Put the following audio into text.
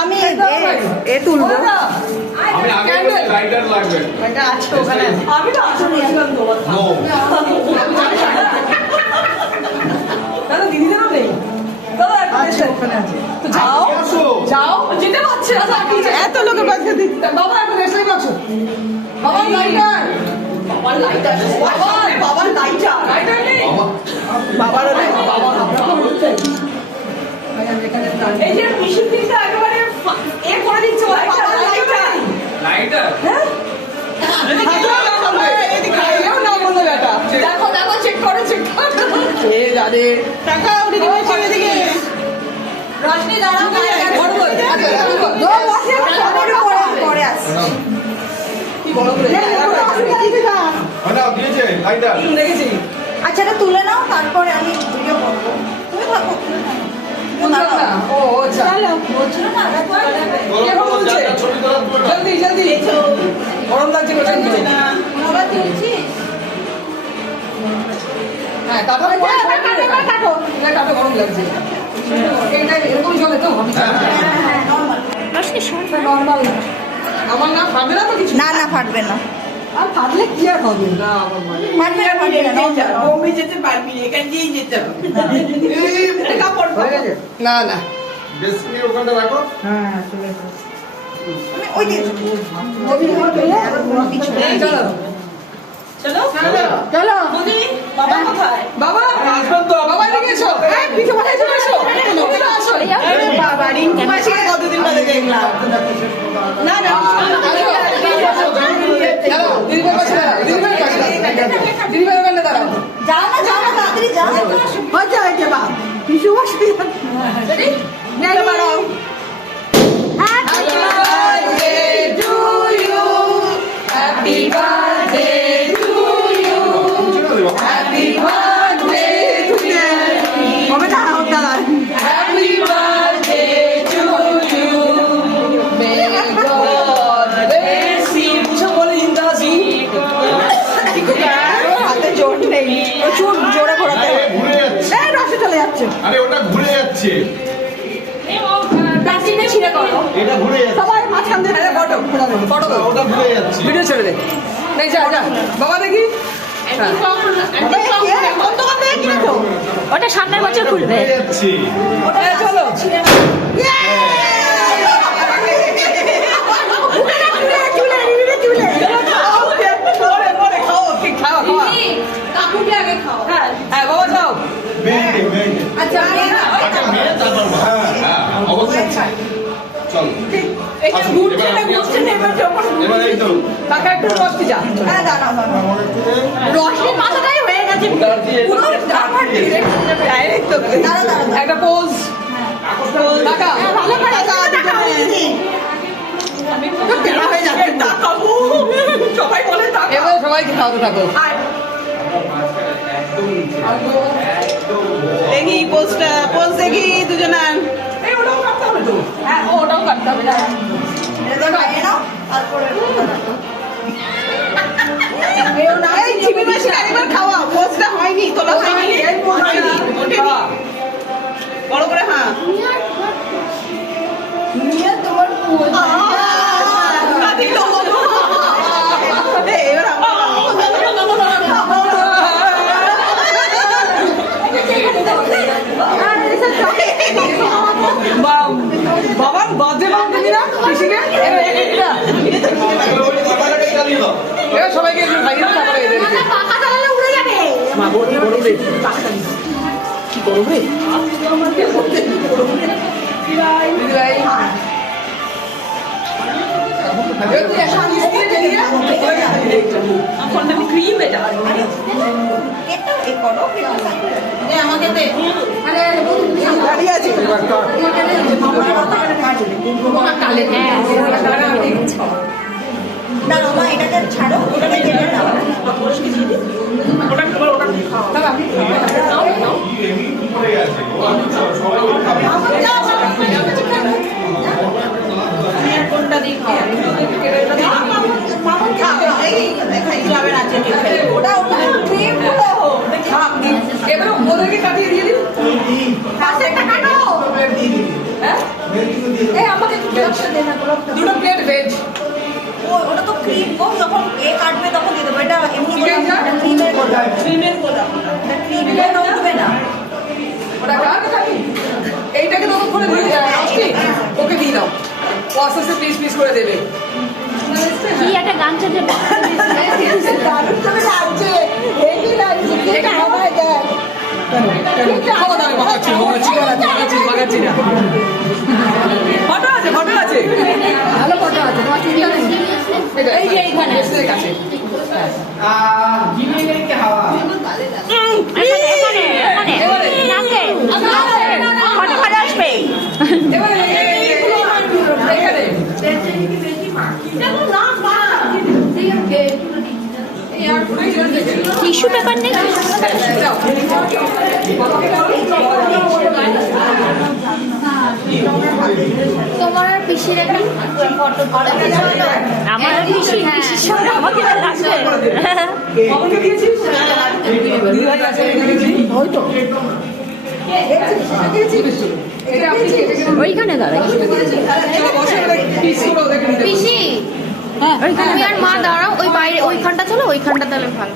আমি এ তুলবো। দাদা দিদিদেরও নেই। যাও যাও যেতে পারছে না, এত লোকের কাছে দিতে বাবা এখন এসে গেছো। বাবার লাইটার, বাবার লাইটার, বাবার লাইটার, লাইটার নেই বাবারও নেই। বাবা এই যে মিশন দিনটা একেবারে এ করে দিচ্ছে। বাবার লাইটার, লাইটার হ্যাঁ দেখো দেখো চেক করো চেক করো। এ জানে টাকা উঠে দিয়েছে এদিকে। রশনি দাঁড়াও পরে আসছে। কি বড় করে দেখেছি। আচ্ছা এটা তুলে নাও, তারপরে আমি ভিডিও করবো। তুমি থাকো। ও আচ্ছা বলছিল না জলদি জলদি গরম লাগছে না ওরা তুলছি। হ্যাঁ কাটো কাটো কাটো গরম লাগছে। এটা এরকম চলে তো নর্মাল। আমার না ফাটবে না তো কিছু? না না ফাটবে না। আর ফাটলে কি আর হবে না। আমার ফাটবে না, ফাটবে না। বোম্বে যেতে পারবি না, এখান দিয়েই যেতে হবে। কাপড় না না ওখানটা রাখো। হ্যাঁ চলে ওই যে চলো চলো বৌদি বাবা কোথায়? বাবা আসবেন তো। বাবা এদিকে এসো। এই পিঠে বানাই চলে এসো। তুমি আসো। আরে বাবা রিঙ্কু মাসিকে কতদিন বাদে দেখলাম। না না দিদিভাই পাশে দাঁড়াও, দিদিভাই পাশে দাঁড়াও, দিদিভাই ওখানে দাঁড়াও। যাও না তাড়াতাড়ি যাও। হচ্ছে হচ্ছে বা পিছু মাসি রেডি নিতে পারো। Happy birthday to you, happy birthday to you, happy birthday to you, হবে না ওটা happy birthday to you, may God bless you. কিছু বলে ইন্দাজি হাতে জোর নেই, প্রচুর জোরে ঘোরাতে হবে। ঘুরে যাচ্ছে। এই রসে চলে যাচ্ছে। আরে ওটা ঘুরে যাচ্ছে। প্লাস্টিকটা ছিঁড়ে করো। এটা ঘুরে যাচ্ছে। সবাই মাঝখান দিয়ে ফটো ফটো দাও। ওটা ঘুরে যাচ্ছে। ভিডিও ছেড়ে দে। এই যা যা বাবা দেখি। ওটা সামনের বছর খুলবে। ঘুরে যাচ্ছে। এই চলো খাওয়া খাওয়া। কাকুকে আগে খাও। হ্যাঁ হ্যাঁ বাবা যাও। মেয়েকে, মেয়েকে। আচ্ছা আচ্ছা, মেয়ে তারপর মা। হ্যাঁ, অবশ্যই। চলো। এটা ঘুরছে না ঘুরছে না এবার যখন এবার এই তো। কাকা একটু বসতে যা। হ্যাঁ দাঁড়াও দাঁড়াও। রশনি মাথাটাই হয়ে গেছে পুরো আমার ডাইরেক্ট তো দাঁড়াও দাঁড়াও। একটা পোজ কাকা। ভালো করে তাকাও দিদি। তো টেরা হয়ে যাচ্ছে তাকাবো সবাই বলে তাকাবো এবার সবাইকে খাওয়াতে থাকো। দেখি পোস্ট দেখি দুজনার। এই ওটাও কাটতে হবে তো। হ্যাঁ ওটাও কাটতে হবে। এই চিমি মাসি আরেকবার খাওয়া, পোস্টটা হয়নি, তোলা হয়নি। ওঠেনি। বড় করে হ্যাঁ। নিয়ে তোমার পোজ এবার বাবার বাজে বাজে দিনা পিসিকে এবার সবাইকে একটু খাইয়ে দিতে হবে এদেরকে। পাখা চালালে উড়ে যাবে মা বড় বড় রে কি করব রে দিদিভাই ক্রিম এটা আমাকে দে দাঁড়িয়ে আছে। দাঁড়াও মা, এটাকে ছাড়ো, এটাকে কেটে নাও। ঘুরে যাচ্ছে। কোনটা দিয়ে খাও ওটা ক্রিম গুলো এবার ওদেরকে কাটিয়ে দিয়ে দিন। এই আমাকে গোলাপটা দে না, গোলাপটা। দুটো প্লেট ভেজ ওটা তো ক্রিম গো, যখন এ কাটবে তখন দিয়ে দেবো। এটা এমনি কি এটা? ক্রিমের গোলাপ। ক্রিমের গোলাপ এটা ক্রিমের গোলাপ উঠবে না। ওটা কার খাবি এইটাকে ততক্ষণে দিয়ে আসছি ওকে দিয়ে দাও ও আস্তে আস্তে পিস পিস করে দেবে কি একটা গান চলছে দারুণ করে লাগছে, হেভি লাগছে, কি খাওয়ায় দেখ। খাওয়া দাওয়া মাগাচ্ছি না ফটো আছে ভালো ফটো আছে, তোমার চিন্তা নেই। এই যে এইখানে কাছে এখানে নাকে ফটো ফটো আসবে এবারে এইখানে টিস্যু পেপার নেই তোমার আর পিসির একটা ফটো আমার পিসি পিসির সঙ্গে আমাকে লাগবে আমাকে দিয়েছিস দিদিভাই আছে ওই তো এটা আপনি কেটে কেটে ওইখানে দাঁড়াই চলো বসে পিসগুলো দেখে নিতে পিসি ওইখানে তুমি আর মা দাঁড়াও, ওই বাইরে ওইখানটা চলো, ওইখানটা তাহলে ভালো।